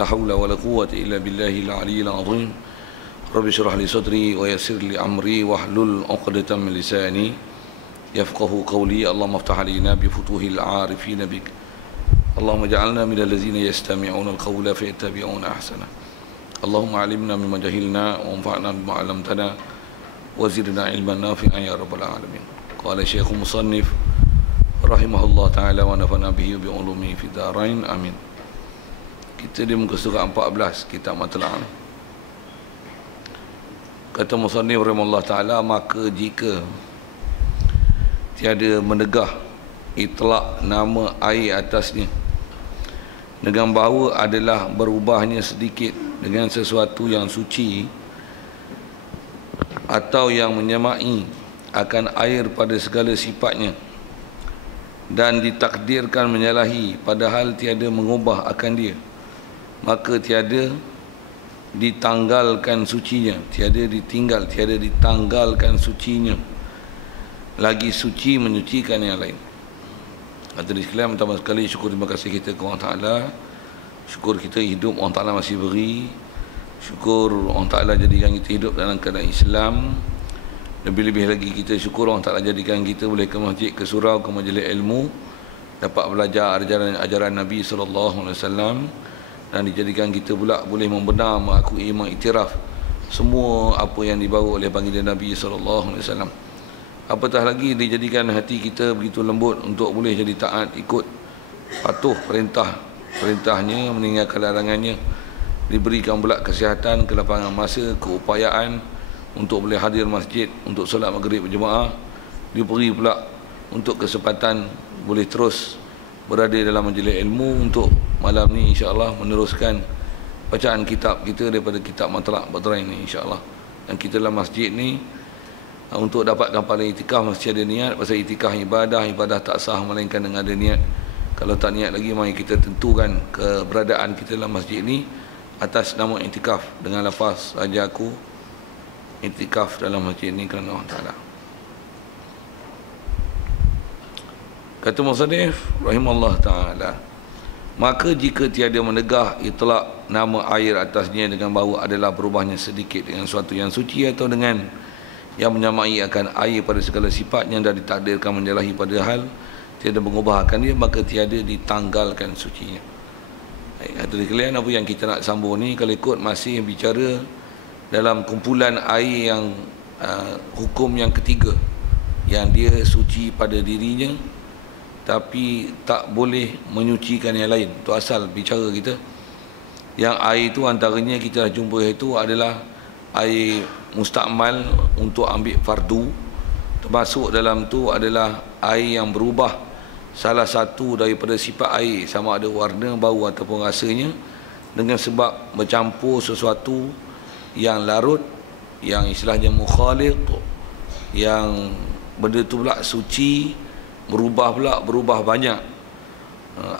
La haula wa la quwwata illa billahil aliyyil azim. Rabbi shrah li sadri wa yassir li amri wahlul 'uqdatam min lisani yafqahu qawli. Allahumma iftah 'alaina bi futuhil 'arifin bik. Allahumma ja'alna minal ladzina yastami'una al-qawla fayattabi'una ahsana. Allahumma 'allimna mimma jahilna wa anfa'na bima 'allamtana wa zidna 'ilman nafi'an ya rabbal alamin. Qala Syekh Musannif rahimahullah ta'ala wa nafa'na bihi bi 'ulumihi fid dharain amin. Kita di muka surah 14 kitab Matla'. Kata Musannif rahimahullah ta'ala, maka jika tiada menegah itlaq nama air atasnya dengan bahawa adalah berubahnya sedikit dengan sesuatu yang suci atau yang menyamai akan air pada segala sifatnya dan ditakdirkan menyalahi padahal tiada mengubah akan dia, maka tiada ditanggalkan sucinya, tiada ditanggalkan sucinya, lagi suci menyucikan yang lain. Kata di sekalian, pertama sekali syukur terima kasih kita kepada Allah Ta'ala. Syukur kita hidup, Allah Ta'ala masih beri. Syukur Allah Ta'ala jadikan kita hidup dalam keadaan Islam. Lebih-lebih lagi kita syukur Allah Ta'ala jadikan kita boleh ke masjid, ke surau, ke majlis ilmu, dapat belajar ajaran Nabi SAW, dan dijadikan kita pula boleh membenar, mengakui, mengiktiraf semua apa yang dibawa oleh baginda Nabi SAW. Apatah lagi dijadikan hati kita begitu lembut untuk boleh jadi taat, ikut, patuh perintahnya, meninggalkan larangannya. Diberikan pula kesihatan, kelapangan masa, keupayaan untuk boleh hadir masjid untuk solat maghrib berjemaah. Diberi pula untuk kesempatan boleh terus berada dalam majlis ilmu untuk malam ni insya-Allah meneruskan bacaan kitab kita daripada kitab Matla' Badrain ni insya-Allah. Dan kita dalam masjid ni untuk dapatkan pahala itikaf mesti ada niat. Pasal itikaf ibadah tak sah melainkan dengan ada niat. Kalau tak niat lagi, mari kita tentukan keberadaan kita dalam masjid ni atas nama itikaf dengan lafaz saja aku itikaf dalam masjid ni kerana Allah Ta'ala. Kata Musannif rahimahullah ta'ala, maka jika tiada menegah itlaq nama air atasnya dengan bahawa adalah berubahnya sedikit dengan suatu yang suci atau dengan yang menyamai akan air pada segala sifatnya dan ditakdirkan menyalahi padahal tiada mengubah akan dia, maka tiada ditanggalkan sucinya. Atau sekalian, apa yang kita nak sambung ni kalau ikut masih bicara dalam kumpulan air yang hukum yang ketiga, yang dia suci pada dirinya tapi tak boleh menyucikan yang lain. Itu asal bicara kita. Yang air itu antaranya kita dah jumpa itu adalah air mustakmal untuk ambil fardu. Termasuk dalam tu adalah air yang berubah salah satu daripada sifat air, sama ada warna, bau ataupun rasanya, dengan sebab bercampur sesuatu yang larut, yang istilahnya mukhalid, yang benda tu pula suci, berubah banyak,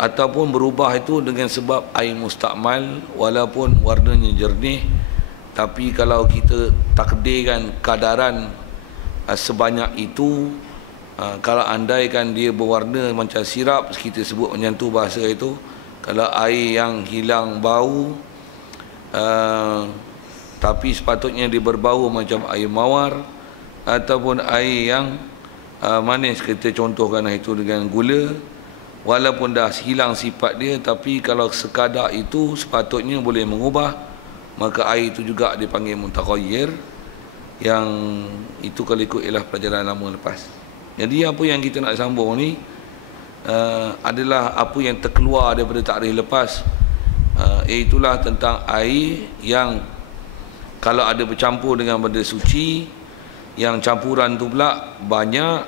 ataupun berubah itu dengan sebab air mustakmal walaupun warnanya jernih. Tapi kalau kita takdirkan kadaran sebanyak itu, kalau andaikan dia berwarna macam sirap, kita sebut macam tu bahasa itu. Kalau air yang hilang bau, tapi sepatutnya dia berbau macam air mawar, ataupun air yang manis, kita contohkan itu dengan gula, walaupun dah hilang sifat dia, tapi kalau sekadar itu sepatutnya boleh mengubah, maka air itu juga dipanggil mutaghayyir. Yang itu kalau ikut ialah pelajaran lama lepas. Jadi apa yang kita nak sambung ni adalah apa yang terkeluar daripada takrif lepas, iaitulah tentang air yang kalau ada bercampur dengan benda suci, yang campuran tu pula banyak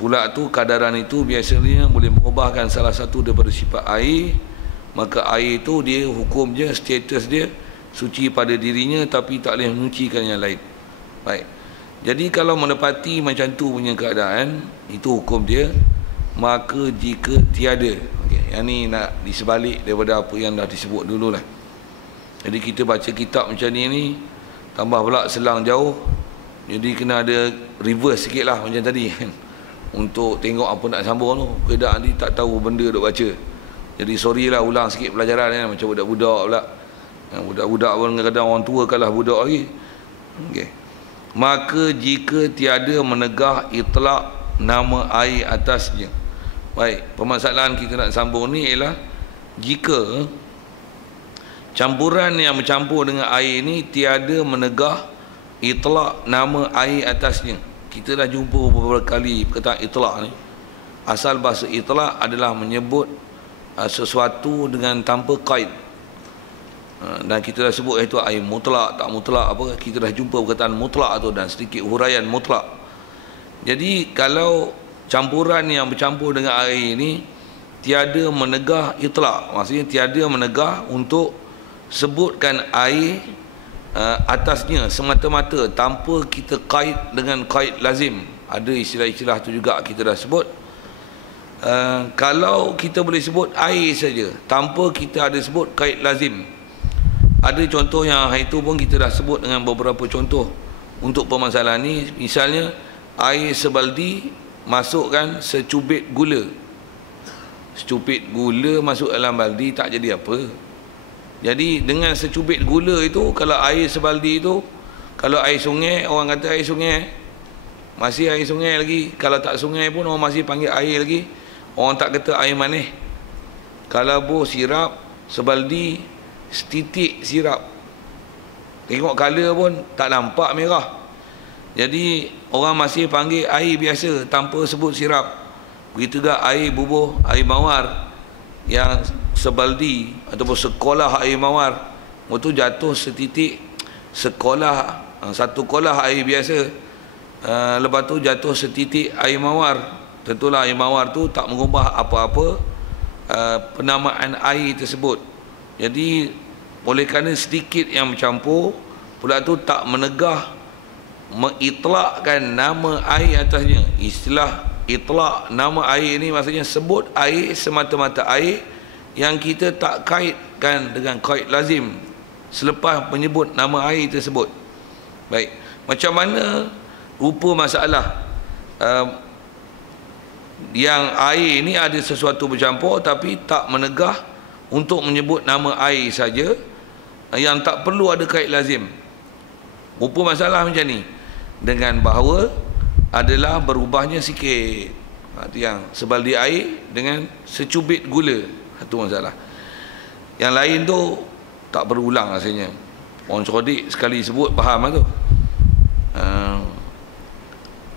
pula tu, kadaran itu biasanya boleh mengubahkan salah satu daripada sifat air, maka air itu dia hukumnya, status dia suci pada dirinya tapi tak boleh menyucikan yang lain. Baik. Jadi kalau menepati macam tu punya keadaan, itu hukum dia. Maka jika tiada, yang ni nak disebalik daripada apa yang dah disebut dululah. Jadi kita baca kitab macam ni tambah pula selang jauh, jadi kena ada reverse sikit lah macam tadi kan, untuk tengok apa nak sambung tu. Keadaan ni tak tahu benda duk baca, Jadi sorry lah ulang sikit pelajaran ni, macam budak-budak pula. Budak-budak pun kadang-kadang orang tua kalah budak lagi. Okey. Maka jika tiada menegah itlak nama air atasnya. Baik, permasalahan kita nak sambung ni ialah jika campuran yang bercampur dengan air ni tiada menegah itlak nama air atasnya. Kita dah jumpa beberapa kali perkataan itlak ni. Asal bahasa itlak adalah menyebut sesuatu dengan tanpa qaid. Dan kita dah sebut itu air mutlak, tak mutlak apa, kita dah jumpa perkataan mutlak tu dan sedikit huraian mutlak. Jadi kalau campuran yang bercampur dengan air ini tiada menegah itlak, maksudnya tiada menegah untuk sebutkan air atasnya semata-mata tanpa kita kait dengan kait lazim. Ada istilah-istilah tu juga kita dah sebut. Kalau kita boleh sebut air saja tanpa kita ada sebut kait lazim. Ada contoh yang hari itu pun kita dah sebut dengan beberapa contoh untuk permasalahan ni. Misalnya air sebaldi masukkan secubit gula. Secubit gula masuk dalam baldi tak jadi apa. Jadi dengan secubit gula itu, kalau air sebaldi itu, kalau air sungai, orang kata air sungai, masih air sungai lagi. Kalau tak sungai pun orang masih panggil air lagi. Orang tak kata air manis. Kalau bu sirap sebaldi setitik sirap, tengok color pun tak nampak merah. Jadi orang masih panggil air biasa tanpa sebut sirap. Begitu juga air bubuh, air mawar yang sebaldi ataupun sekolah air mawar, itu jatuh setitik sekolah, satu kolah air biasa, lepas tu jatuh setitik air mawar. Tentulah air mawar tu tak mengubah apa-apa penamaan air tersebut. Jadi oleh kerana sedikit yang bercampur, pula tu tak menegah mengitlakkan nama air atasnya. Istilah itlak nama air ini maksudnya sebut air semata-mata air yang kita tak kaitkan dengan kait lazim selepas menyebut nama air tersebut. Baik, macam mana rupa masalah yang air ini ada sesuatu bercampur tapi tak menegah untuk menyebut nama air saja, yang tak perlu ada kait lazim. Rupa masalah macam ni, dengan bahawa adalah berubahnya sikit, itu yang sebaldi air dengan secubit gula, satu masalah. Yang lain tu tak berulang rasanya. Orang cerdik sekali sebut faham lah tu.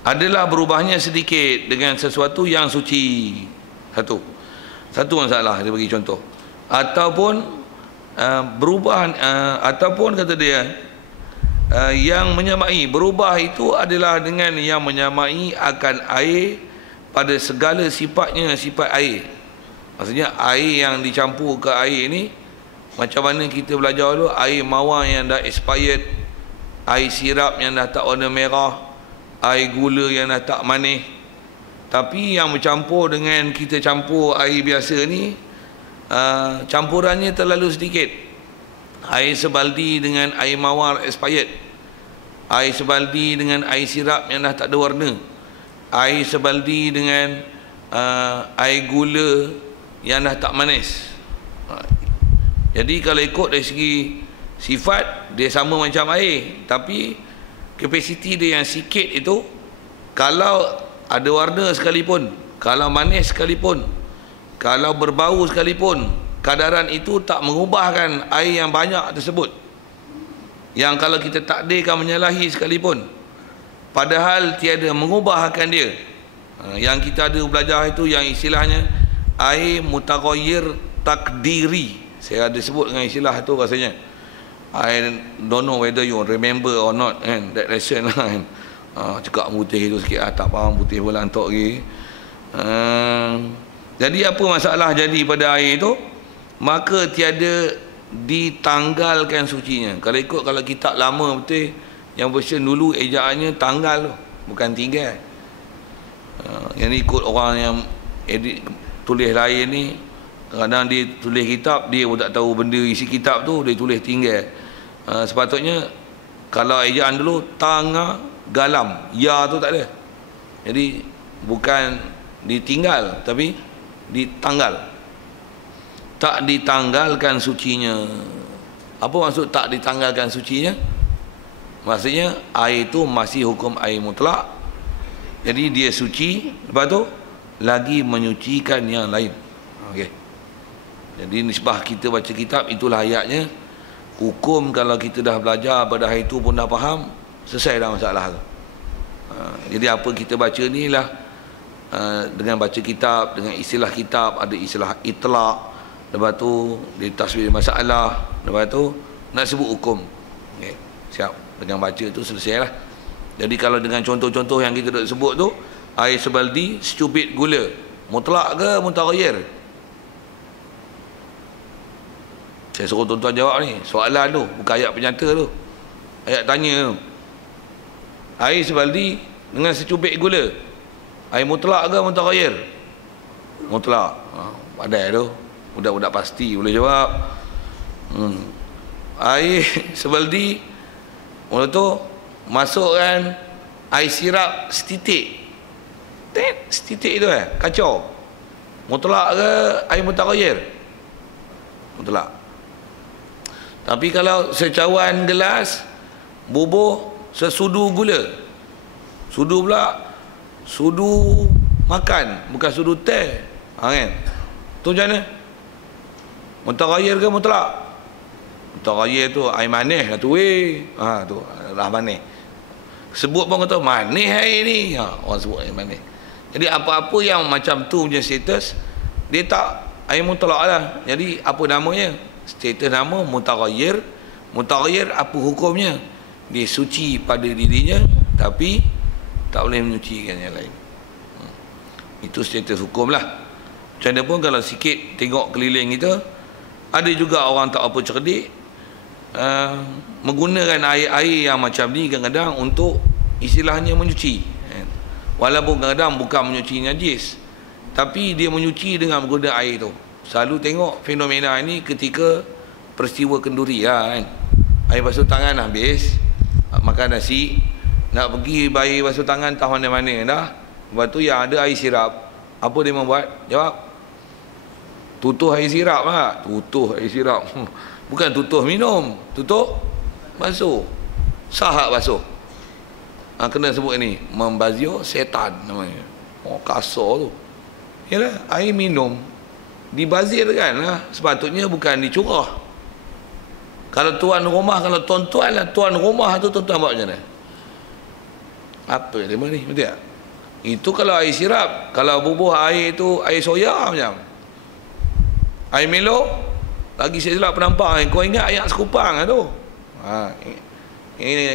Adalah berubahnya sedikit dengan sesuatu yang suci. Satu masalah dia bagi contoh. Ataupun berubah, ataupun kata dia yang menyamai, berubah itu adalah dengan yang menyamai akan air pada segala sifatnya, sifat air. Maksudnya air yang dicampur ke air ini, macam mana kita belajar dulu, air mawar yang dah expired, air sirap yang dah tak warna merah, air gula yang dah tak manis. Tapi yang bercampur dengan kita campur air biasa ni, campurannya terlalu sedikit. Air sebaldi dengan air mawar expired, air sebaldi dengan air sirap yang dah tak ada warna, air sebaldi dengan air gula yang dah tak manis. Jadi kalau ikut dari segi sifat dia sama macam air, tapi kapasiti dia yang sikit itu, kalau ada warna sekalipun, kalau manis sekalipun, kalau berbau sekalipun, kadaran itu tak mengubahkan air yang banyak tersebut. Yang kalau kita takdirkan menyalahi sekalipun, padahal tiada mengubahkan dia. Yang kita ada belajar itu yang istilahnya air mutaghayyir takdiri. Saya ada sebut dengan istilah itu rasanya. I don't know whether you remember or not, kan, that lesson lah, kan. Cakap putih itu sikit, tak faham putih pula antok lagi. Jadi apa masalah jadi pada air itu? Maka tiada ditanggalkan sucinya. Kalau ikut, kalau kitab lama betul, yang version dulu ejaannya tanggal tu, bukan tinggal. Yang ni ikut orang yang edit tulis lain ni, kadang dia tulis kitab, dia pun tak tahu benda isi kitab tu, dia tulis tinggal. Sepatutnya kalau ejaan dulu tanga galam, ya tu tak ada. Jadi bukan ditinggal tapi ditanggal. tak ditanggalkan sucinya. Apa maksud tak ditanggalkan sucinya? Maksudnya air itu masih hukum air mutlak. Jadi dia suci, lepas tu lagi menyucikan yang lain. Okey. Jadi nisbah kita baca kitab, itulah ayatnya. Hukum kalau kita dah belajar pada hari itu pun dah faham, selesai dah masalah tu. Jadi apa kita baca ni lah, dengan baca kitab, dengan istilah kitab, ada istilah itlaq, lepas tu dia tasbih masalah, lepas tu nak sebut hukum. Okay. Siap, dengan baca tu selesai lah. Jadi kalau dengan contoh-contoh yang kita dah sebut tu, air sebaldi secubit gula, mutlak ke mutaghayyir? Saya suruh tuan-tuan jawab ni, soalan tu, bukan ayat penyata tu, ayat tanya tu. Air sebaldi dengan secubit gula, air mutlak ke mutaghayyir? Mutlak. Pandai tu, budak-budak pasti boleh jawab. Air sebaldi, mula tu masukkan air sirap setitik, setitik tu kacau, mutlak ke air mutaghayyir? Mutlak. Tapi kalau secawan gelas bubuh sesudu gula, sudu pula sudu makan, bukan sudu teh, kan? Tu macam mana? Mutaghayyir ke mutlak? Mutaghayyir tu air manis lah tu tu lah manis. Sebut pun kata manis air ni, orang sebut air manis. Jadi apa-apa yang macam tu punya status, dia tak air mutlak lah. Jadi apa namanya? Status nama mutaghayyir. Mutaghayyir apa hukumnya? Dia suci pada dirinya, tapi tak boleh menyucikan yang lain. Itu status hukum lah. Macam mana pun kalau sikit tengok keliling kita, ada juga orang tak apa cerdik, menggunakan air-air yang macam ni kadang-kadang untuk istilahnya menyuci. Walaupun kadang-kadang bukan menyuci najis, tapi dia menyuci dengan menggunakan air tu. Selalu tengok fenomena ini ketika peristiwa kenduri kan. Air basuh tangan habis, makan nasi, nak pergi air basuh tangan tak mana-mana dah. Lepas tu yang ada air sirap, apa dia membuat? Jawab, tutuh air sirap lah. Tutuh air sirap, bukan tutuh minum, tutuh basuh. Sah tak basuh? Kena sebut ini, membazir setan namanya. Kasar tu. Yalah, air minum dibazirkan lah, sepatutnya bukan dicurah. Kalau tuan rumah, kalau tuan-tuan lah, tuan rumah tu tuan-tuan buat macam mana? Apa dia ni, betul tak? Itu kalau air sirap. Kalau bubuh air tu air soya macam, air Milo, lagi saya silap penampak, kau ingat ayat sekupang lah tu.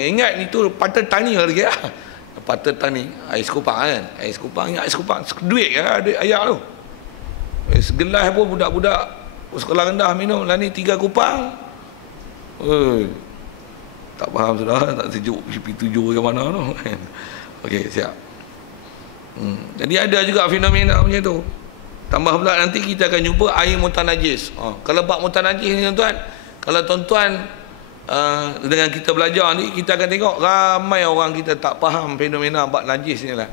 Ingat itu patut tani lagi lah. Patut tani air sekupang kan, air sekupang, ingat air sekupang duit kan ada ayat tu. Segelas pun budak-budak sekolah rendah minum lah ni 3 kupang. Tak faham sudah, tak sejuk CP7 ke mana tu. Okey, siap. Jadi ada juga fenomena macam tu. Tambah pula nanti kita akan jumpa air mutanajis. Kalau bab mutanajis ni tuan-tuan, kalau tuan-tuan dengan kita belajar ni, kita akan tengok ramai orang kita tak faham fenomena bab najis ni lah.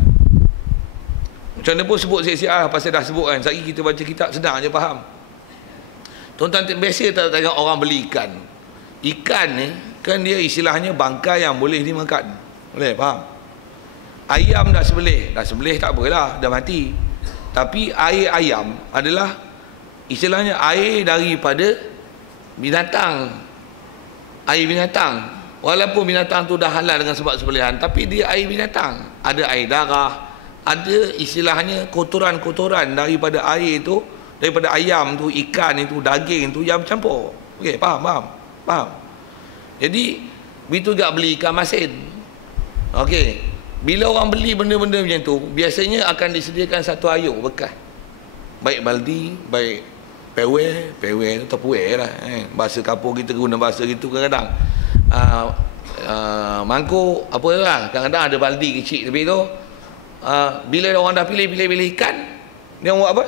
Macam mana pun sebut sia-sia pasal dah sebut kan. Sekali kita baca kitab senang je faham. Tuan-tuan biasa tak tengok orang beli ikan. Ikan ni kan dia istilahnya bangkai yang boleh dimakan. Boleh faham? Ayam dah sebelih tak apalah, dah mati. Tapi air ayam adalah istilahnya air daripada binatang. Air binatang. Walaupun binatang tu dah halal dengan sebab sembelihan, tapi dia air binatang. Ada air darah, ada istilahnya kotoran-kotoran daripada air itu, daripada ayam tu, ikan itu, daging itu yang bercampur. Okey, faham? Jadi begitu juga beli ikan masin. Okey, bila orang beli benda-benda macam tu, biasanya akan disediakan satu ayuk bekas. Baik baldi, baik pewe tu tepuai lah. Bahasa kampung kita guna bahasa gitu kadang-kadang. Mangkuk apa lah, kadang-kadang ada baldi kecil tepi tu. Bila orang dah pilih ikan, dia buat apa?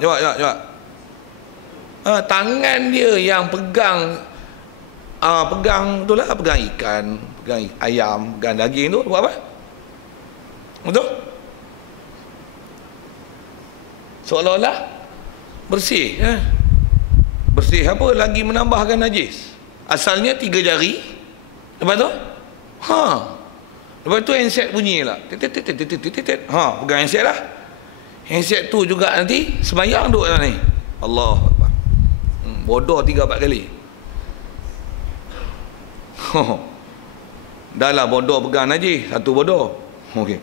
Jawab. Tangan dia yang pegang tu lah, pegang ikan, pegang ayam, pegang daging tu, buat apa? Betul? Seolah-olah bersih. Bersih apa? Lagi menambahkan najis. Asalnya 3 jari. Lepas tu? Lepas tu handset bunyi lah. Pegang handset lah. Handset tu juga nanti sembahyang duduk dalam ni. Allah Akbar. Bodoh 3-4 kali. Dah lah bodoh pegang najis. Satu bodoh. Okey.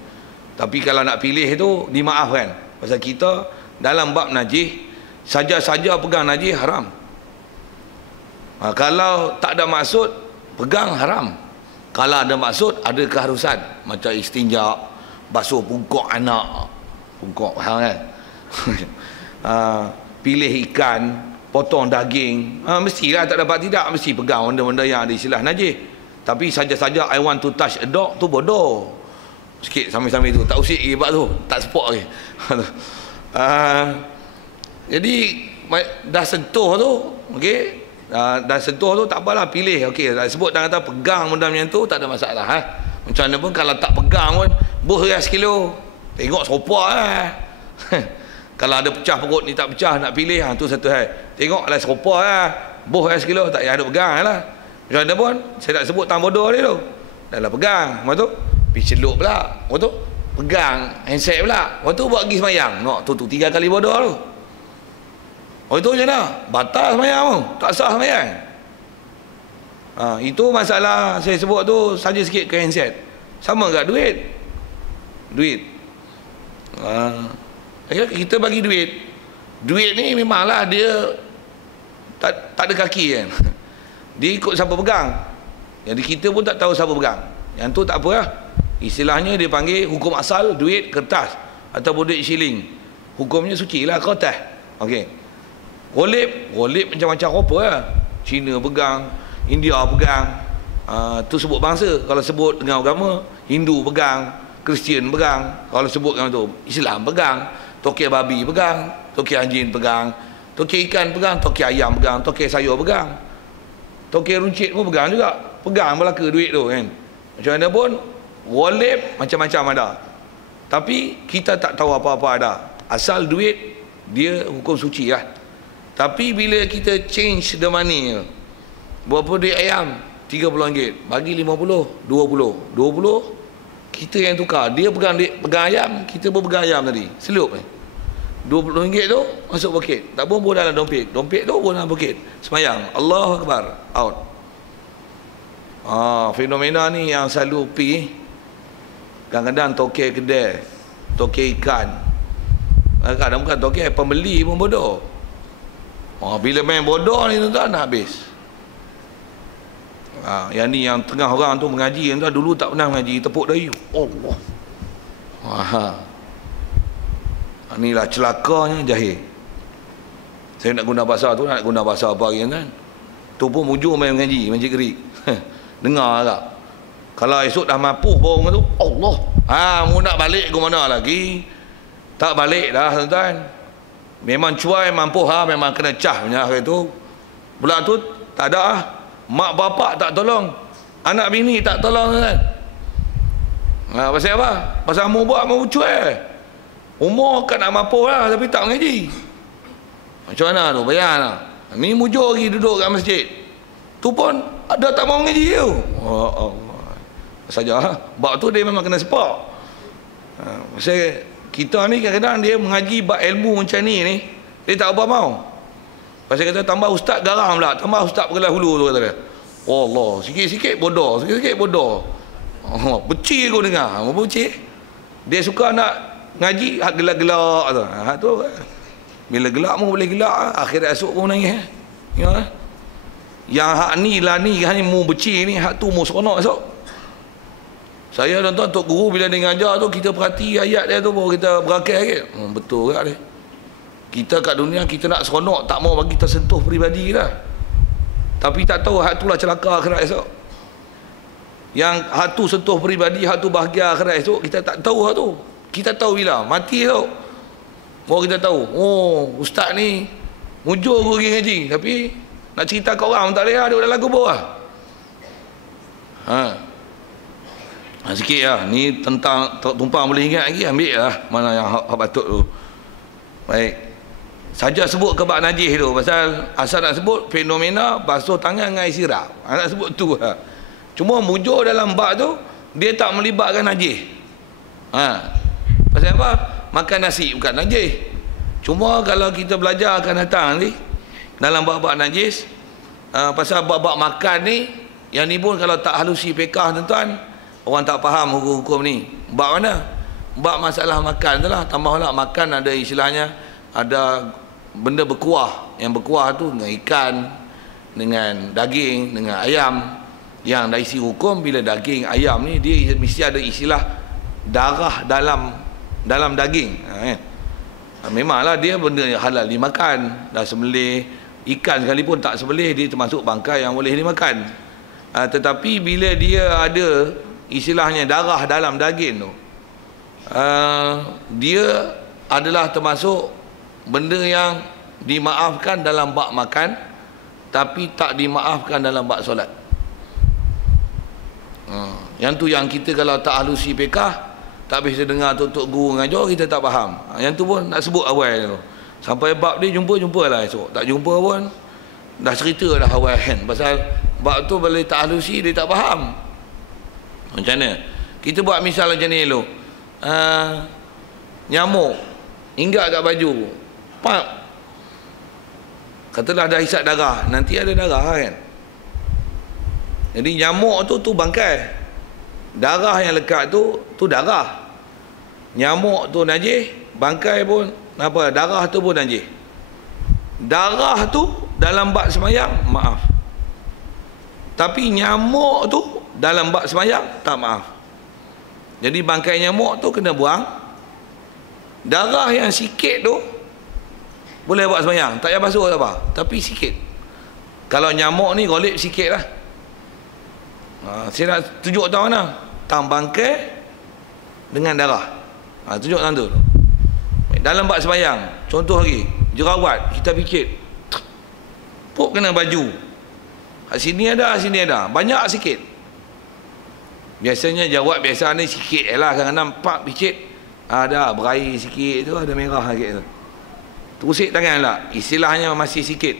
Tapi kalau nak pilih tu dimaafkan. Pasal kita dalam bab najis, saja-saja pegang najis haram. Kalau tak ada maksud, pegang haram. Kalau ada maksud, ada keharusan. Macam istinja, basuh pungkok anak. Pungkok, faham kan? Pilih ikan, potong daging. Mestilah tak dapat tidak. Mesti pegang benda-benda yang ada istilah najis. Tapi saja-saja I want to touch a dog tu bodoh. Sikit sambil-sambil tu. Tak usik hebat tu. Tak support lagi. Jadi dah sentuh tu, okey. Dah sentuh tu tak apalah, pilih. Okey, sebut dan kata pegang benda macam tu tak ada masalah. Macam mana pun kalau tak pegang pun buh ras kilo. Tengok sopa lah. Kalau ada pecah perut ni tak pecah nak pilih tu satu hal. Tengoklah sopa lah. Buh ras kilo tak payah ada pegang lah. Macam mana pun saya tak sebut tang bodoh ni tu. Dah lah pegang. Lepas tu pergi celup pula. Lepas tu pegang handset pula. Lepas tu buat pergi semayang. Nak tu 3 kali bodoh tu. Oh itu macam mana? Batal semayang tu. Tak sah semayang. Itu masalah saya sebut tu saja sikit ke handset. Sama kat duit. Duit. Kita bagi duit. Duit ni memanglah dia tak ada kaki kan. Dia ikut siapa pegang. Jadi kita pun tak tahu siapa pegang. Yang tu tak apa lah. Istilahnya dia panggil hukum asal duit kertas ataupun duit shilling. Hukumnya suci lah kertas. Okey. Golib macam-macam rupa lah. Cina pegang, India pegang. Tu sebut bangsa. Kalau sebut dengan agama, Hindu pegang, Kristian pegang. Kalau sebut dengan tu, Islam pegang, tokek babi pegang, tokek anjing pegang, tokek ikan pegang, tokek ayam pegang, tokek sayur pegang, tokek runcit pun pegang juga. Pegang belaka duit tu kan. Macam mana pun golib macam-macam ada. Tapi kita tak tahu apa-apa ada. Asal duit dia hukum suci lah. Tapi bila kita change the money, berapa duit ayam? RM30. Bagi 50, 20. 20 kita yang tukar. Dia pegang ayam, kita pun pegang ayam tadi. Selup RM20 tu masuk poket. Tak pun dalam dompet. Dompet tu pun dalam poket. Semayang. Allahu Akbar. Out. Fenomena ni yang selalu pergi. Kadang-kadang tokek kedai, tokek ikan. Kadang bukan tokek, pembeli pun bodoh. Bila main bodoh ni tuan-tuan nak habis. Yang ni yang tengah orang tu mengaji tuan, dulu tak pernah mengaji, tepuk dahi. Allah. Inilah celakanya jahil. Saya nak guna bahasa tu, nak guna bahasa apa lagi kan? Tu pun mujur main mengaji, Masjid Gerik. Dengar tak? Kalau esok dah mampu borong tu, Allah. Mu nak balik ke mana lagi? Tak balik dah tuan-tuan. Memang cuai mampu memang kena cah punya hari tu. Bulan tu tak ada mak bapak tak tolong, anak bini tak tolong kan. Pasal apa? Pasal mu buat mu cuai. Umur kan nak mampu lah tapi tak mengaji. Macam mana tu? Bayanglah. Ni mujur lagi duduk kat masjid. Tu pun ada tak mau mengaji tu. Allah. Saja bab tu dia memang kena sepak. Pasal kita ni kadang-kadang dia mengaji bab ilmu macam ni dia tak apa mau. Pasal kata tambah ustaz garam pula, tambah ustaz pergelas hulu tu kata dia. Oh Allah, sikit-sikit bodoh, sikit-sikit bodoh. Beci aku dengar. Apa beci? Dia suka nak ngaji hak gelak-gelak tu. Tu bila gelak mu boleh gelak, akhirat esok pun nangis. Ya. Yang hak ni lah ni mu beci ni, hak tu mu seronok esok. Saya tuan-tuan Tok Guru bila dia ngajar tu kita perhati ayat dia tu baru kita berakal sikit. Betul tak dia? Kita kat dunia kita nak seronok tak mau bagi tersentuh peribadi lah. Tapi tak tahu hak tu lah celaka akhirat esok. Yang hak tu sentuh peribadi, hak tu bahagia akhirat esok kita tak tahu hak tu. Kita tahu bila mati tu. Baru kita tahu. Oh, ustaz ni mujur aku pergi ngaji tapi nak cerita kat orang tak boleh, duduk dalam kubur lah. Sikit lah. Ni tentang tumpang boleh ingat lagi, ambil lah mana yang hak patut tu. Baik. Saja sebut ke bab najis tu, pasal asal nak sebut fenomena basuh tangan dengan air sirap. Nak sebut tu lah. Cuma mujur dalam bab tu dia tak melibatkan najis. Pasal apa? Makan nasi bukan najis. Cuma kalau kita belajar akan datang nanti dalam bab-bab najis, pasal bab-bab makan ni, yang ni pun kalau tak halusi fiqah tuan-tuan, orang tak faham hukum-hukum ni. Bab mana? Bab masalah makan tu lah. Tambahlah makan ada istilahnya, ada benda berkuah. Yang berkuah tu dengan ikan, dengan daging, dengan ayam. Yang dari isi hukum, bila daging ayam ni dia mesti ada istilah darah dalam daging. Memanglah dia benda yang halal dimakan. Dah sembelih ikan sekalipun tak sembelih, dia termasuk bangkai yang boleh dimakan. Tetapi bila dia ada istilahnya darah dalam daging tu, dia adalah termasuk benda yang dimaafkan dalam bab makan, tapi tak dimaafkan dalam bab solat. Yang tu yang kita kalau tak halusi fiqah, tak biasa dengar tok guru mengajar, kita tak faham. Yang tu pun nak sebut awal tu. Sampai bab dia jumpa-jumpalah esok. Tak jumpa pun dah cerita dah awal kan. Pasal bab tu boleh tak halusi, dia tak faham. Macam mana? Kita buat misal macam ni dulu. Nyamuk hingga kat baju. Pak. Katalah dah hisap darah, nanti ada darah kan. Jadi nyamuk tu bangkai. Darah yang lekat tu darah. Nyamuk tu najis, bangkai pun apa, darah tu pun najis. Darah tu dalam bab semayang maaf. Tapi nyamuk tu dalam bab semayang tak maaf. Jadi bangkai nyamuk tu kena buang. Darah yang sikit tu boleh buat semayang, tak payah basuh apa, tapi sikit. Kalau nyamuk ni golip sikit lah. Saya nak tunjuk tahu mana tang bangkai dengan darah. Tunjuk tanda tu dalam bab sembahyang. Contoh lagi, jerawat kita fikir puk kena baju, sini ada banyak sikit. Biasanya jerawat biasa ni sikit lah, kadang-kadang pak picit ada berair sikit tu, ada merah sikit tu, terusik tangan lah, istilahnya masih sikit.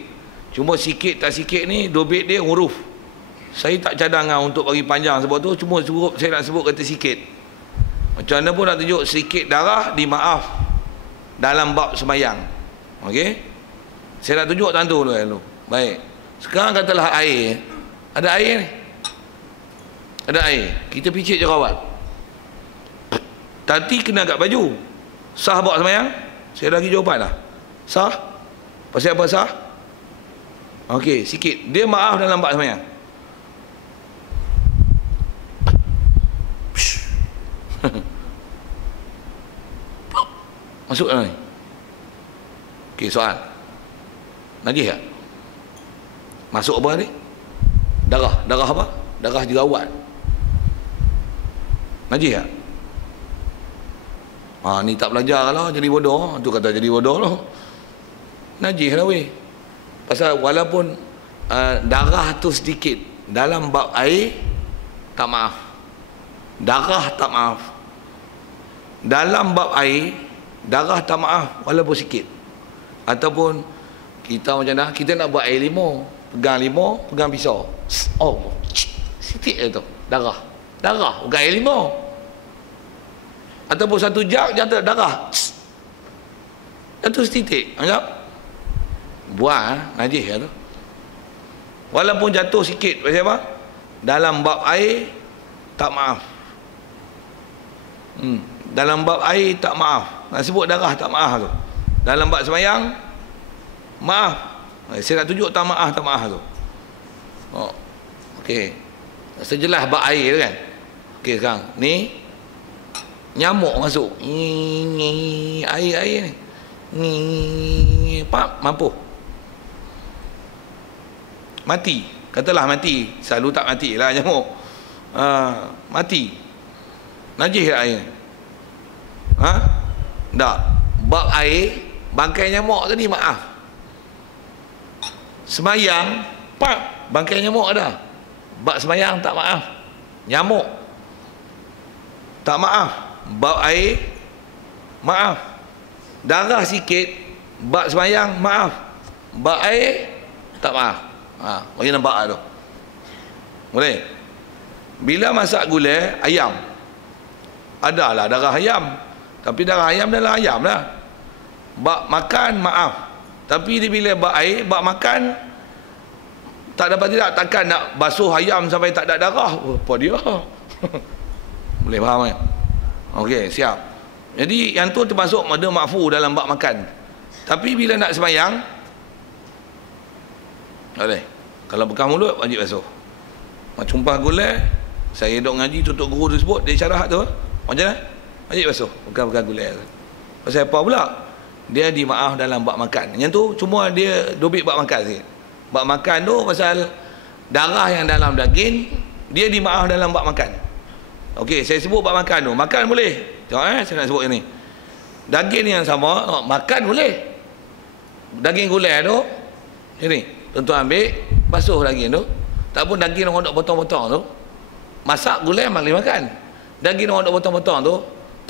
Cuma sikit tak sikit ni dobit dia huruf. Saya tak cadangan untuk bagi panjang sebab tu, cuma saya nak sebut kata sikit. Macam mana pun nak tunjuk sikit darah dimaaf dalam bab semayang. Okey, saya nak tunjuk tanda dulu. Baik, sekarang katalah air. Ada air ni, ada air, kita picit jerawat, tadi kena kat baju, sah bab semayang? Saya lagi jawapan dah, sah. Pasal apa sah? Okey, sikit dia maaf dalam bab semayang. Masuk lah ni. Okey, soal najis tak? Masuk apa ni? Darah apa? Darah jerawat. Najis tak? Ni tak belajar lah, jadi bodoh. Tu kata jadi bodoh lah. Najis lah weh. Pasal walaupun darah tu sedikit, dalam bab air tak maaf, darah tak maaf. Dalam bab air darah tak maaf walaupun sikit. Ataupun kita macam mana, kita nak buat air limau, pegang pisau, oh sikit je tu darah bukan air limau. Ataupun satu jug jatuh darah, jatuh setitik, macam buang najis ya tu. Walaupun jatuh sikit, pasal apa? Dalam bab air tak maaf. Dalam bab air tak maaf. Nak sebut darah tak maaf tu. Dalam bab semayang maaf. Saya nak tunjuk tak maaf tu. Okey. Sejelas bab air tu kan. Okey, sekarang ni nyamuk masuk. Air ni. Pak mampu. Mati. Katalah mati. Selalu tak mati lah nyamuk. Mati. Najis tak air? Tak. Bab air, bangkai nyamuk tadi maaf. Semayang, pak, bangkai nyamuk ada. Bab semayang tak maaf. Nyamuk tak maaf. Bab air maaf. Darah sikit Bak semayang maaf, bak air tak maaf. Bagi nampak tu. Boleh? Bila masak gulai ayam, adalah darah ayam, tapi darah ayam adalah ayam lah. Bak makan maaf, tapi bila bak air, bak makan tak dapat tidak, takkan nak basuh ayam sampai tak ada darah. Apa dia? Boleh faham kan? Okey, siap. Jadi yang tu termasuk ada makfu dalam bak makan. Tapi bila nak semayang, boleh. Kalau bekas mulut wajib basuh. Cumpah gulai, saya duk ngaji tutup guru tersebut, dia syarah tu macam mana? Wajib basuh bekas-bekas gulai tu. Pasal apa pula? Dia dimaaf dalam bak makan. Yang tu cuma dia dobik bak makan sikit. Bak makan tu pasal darah yang dalam daging, dia dimaaf dalam bak makan. Okey, saya sebut bak makan tu. Makan boleh. Tengok saya nak sebut yang ni. Daging yang sama, makan boleh. Daging gulai tu, ni, tuan-tuan ambil, basuh daging tu. Tak pun daging orang duk potong-potong tu. Masak gulai boleh makan. Daging orang duk potong-potong tu,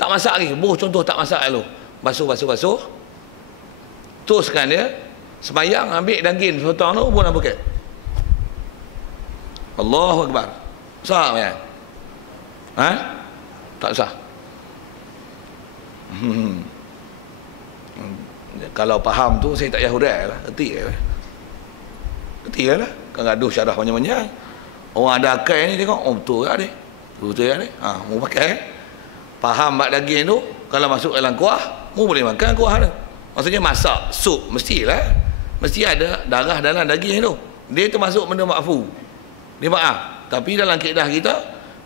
tak masak lagi. Contoh tak masak dulu. Basuh. Teruskan dia. Semayang ambil daging potong tu pun apa ke? Allahu Akbar. Sah kan? Tak sah. Kalau faham tu saya tak payah hurai lah. Erti lah. Kan gaduh syarah banyak-banyak. Orang ada akal ni tengok, betul lah dia. Betul lah dia. Mau pakai. Faham bak daging tu, kalau masuk dalam kuah, mu boleh makan kuah tu. Maksudnya masak sup mestilah. Mesti ada darah dalam daging tu. Dia termasuk benda makfu. Dia maaf. Tapi dalam kaedah kita,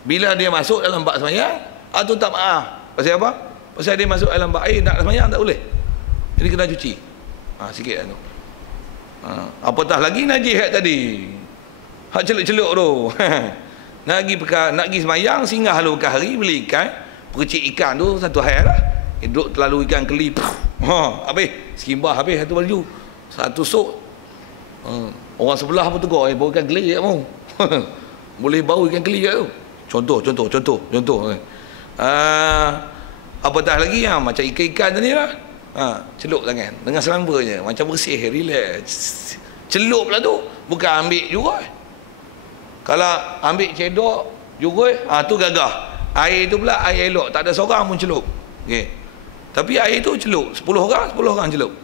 bila dia masuk dalam bak semayang, tu tak maaf. Pasal apa? Pasal dia masuk dalam bak air, nak semayang tak boleh. Jadi kena cuci. Sikit lah tu. Apatah lagi najis kat tadi. Hak celuk-celuk tu. nak pergi semayang, singgah lu bekas hari, beli ikan. Percik ikan tu satu hal lah. Duduk terlalu ikan keli. Habis. Sekimbah habis satu baju. Satu sok. Orang sebelah pun tegur, bau ikan keli kat mu. Boleh bau ikan keli kat tu. Contoh. Apatah lagi macam ikan-ikan tadi lah. Celup tangan dengan selamba je, macam bersih, relax. Celup lah tu, bukan ambil juga. Kalau ambil cedok juga, tu gagah. Air tu pula air elok, tak ada seorang pun celup. Okey. Tapi air tu celup 10 orang celup.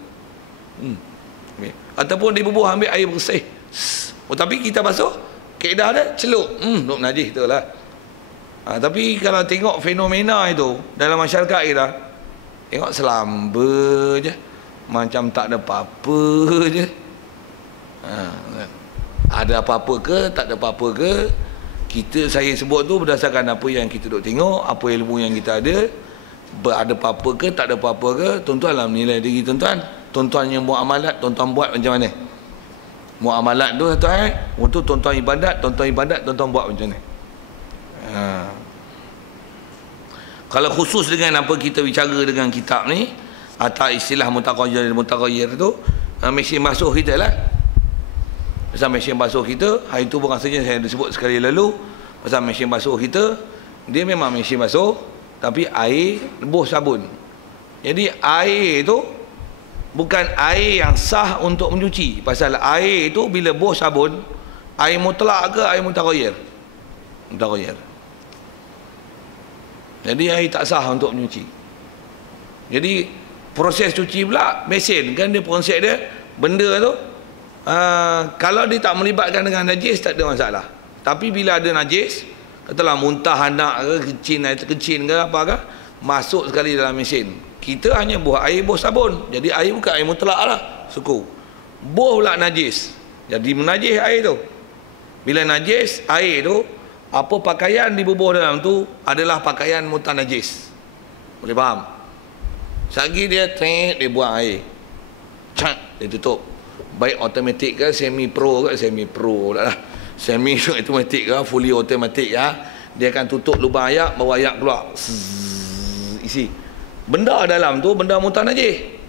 Okay. Ataupun dibubuh ambil air bersih. Tapi kita basuh, kaedah dia celup. Nuk najis tu lah. Tapi kalau tengok fenomena itu dalam masyarakat kita, tengok selamba je, macam tak ada apa-apa je. Ada apa-apa ke, tak ada apa-apa ke, saya sebut tu berdasarkan apa yang kita duk tengok, apa ilmu yang kita ada. Ada apa-apa ke, tak ada apa-apa ke, tuan-tuan lah menilai diri tuan-tuan. Tuan-tuan yang buat amalat, tuan-tuan buat macam mana? Muamalat tu tuan-tuan, untuk tuan-tuan ibadat, tuan-tuan buat macam mana? Kalau khusus dengan apa kita bicara dengan kitab ni, atau istilah mutaqayyir tu, mesin basuh kita lah. Pasal mesin basuh kita, hari tu bukan saja saya sebut sekali lalu, pasal mesin basuh kita, dia memang mesin basuh, tapi air bos sabun. Jadi air tu bukan air yang sah untuk mencuci. Pasal air tu bila bos sabun, air mutlak ke air mutaqayyir? Mutaqayyir. Jadi air tak sah untuk mencuci. Jadi proses cuci pula mesin kan, dia proses dia benda tu kalau dia tak melibatkan dengan najis tak ada masalah. Tapi bila ada najis, katalah muntah anak ke, kecil ke apa ke, masuk sekali dalam mesin, kita hanya buah air bos sabun. Jadi air bukan air mutlak lah, suku bos pula najis, jadi menajis air tu. Bila najis air tu, apa pakaian dibubuh dalam tu adalah pakaian mutan najis. Boleh faham? Sagi dia dia buang air, dia tutup. Baik automatik ke semi pro ke, semi pro lah, semi automatik ke fully automatic ya, dia akan tutup lubang ayak, bawa ayak keluar, isi benda dalam tu, benda mutan najis.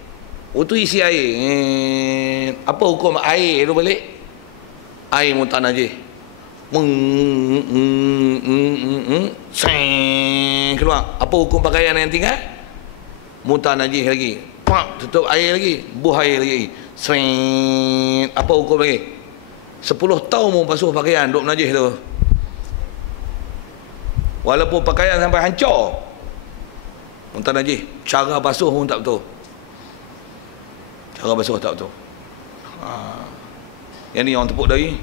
Tu isi air. Apa hukum air tu balik? Air mutan najis keluar. Apa hukum pakaian yang tinggal? Mutan najis lagi. Pak, tutup air lagi, buh air lagi. Sering, apa hukum lagi? 10 tahun mau basuh pakaian duk najis tu. Walaupun pakaian sampai hancur, muntah najis, cara basuh pun tak betul. Cara basuh tak betul. Yang ni orang tepuk dahi.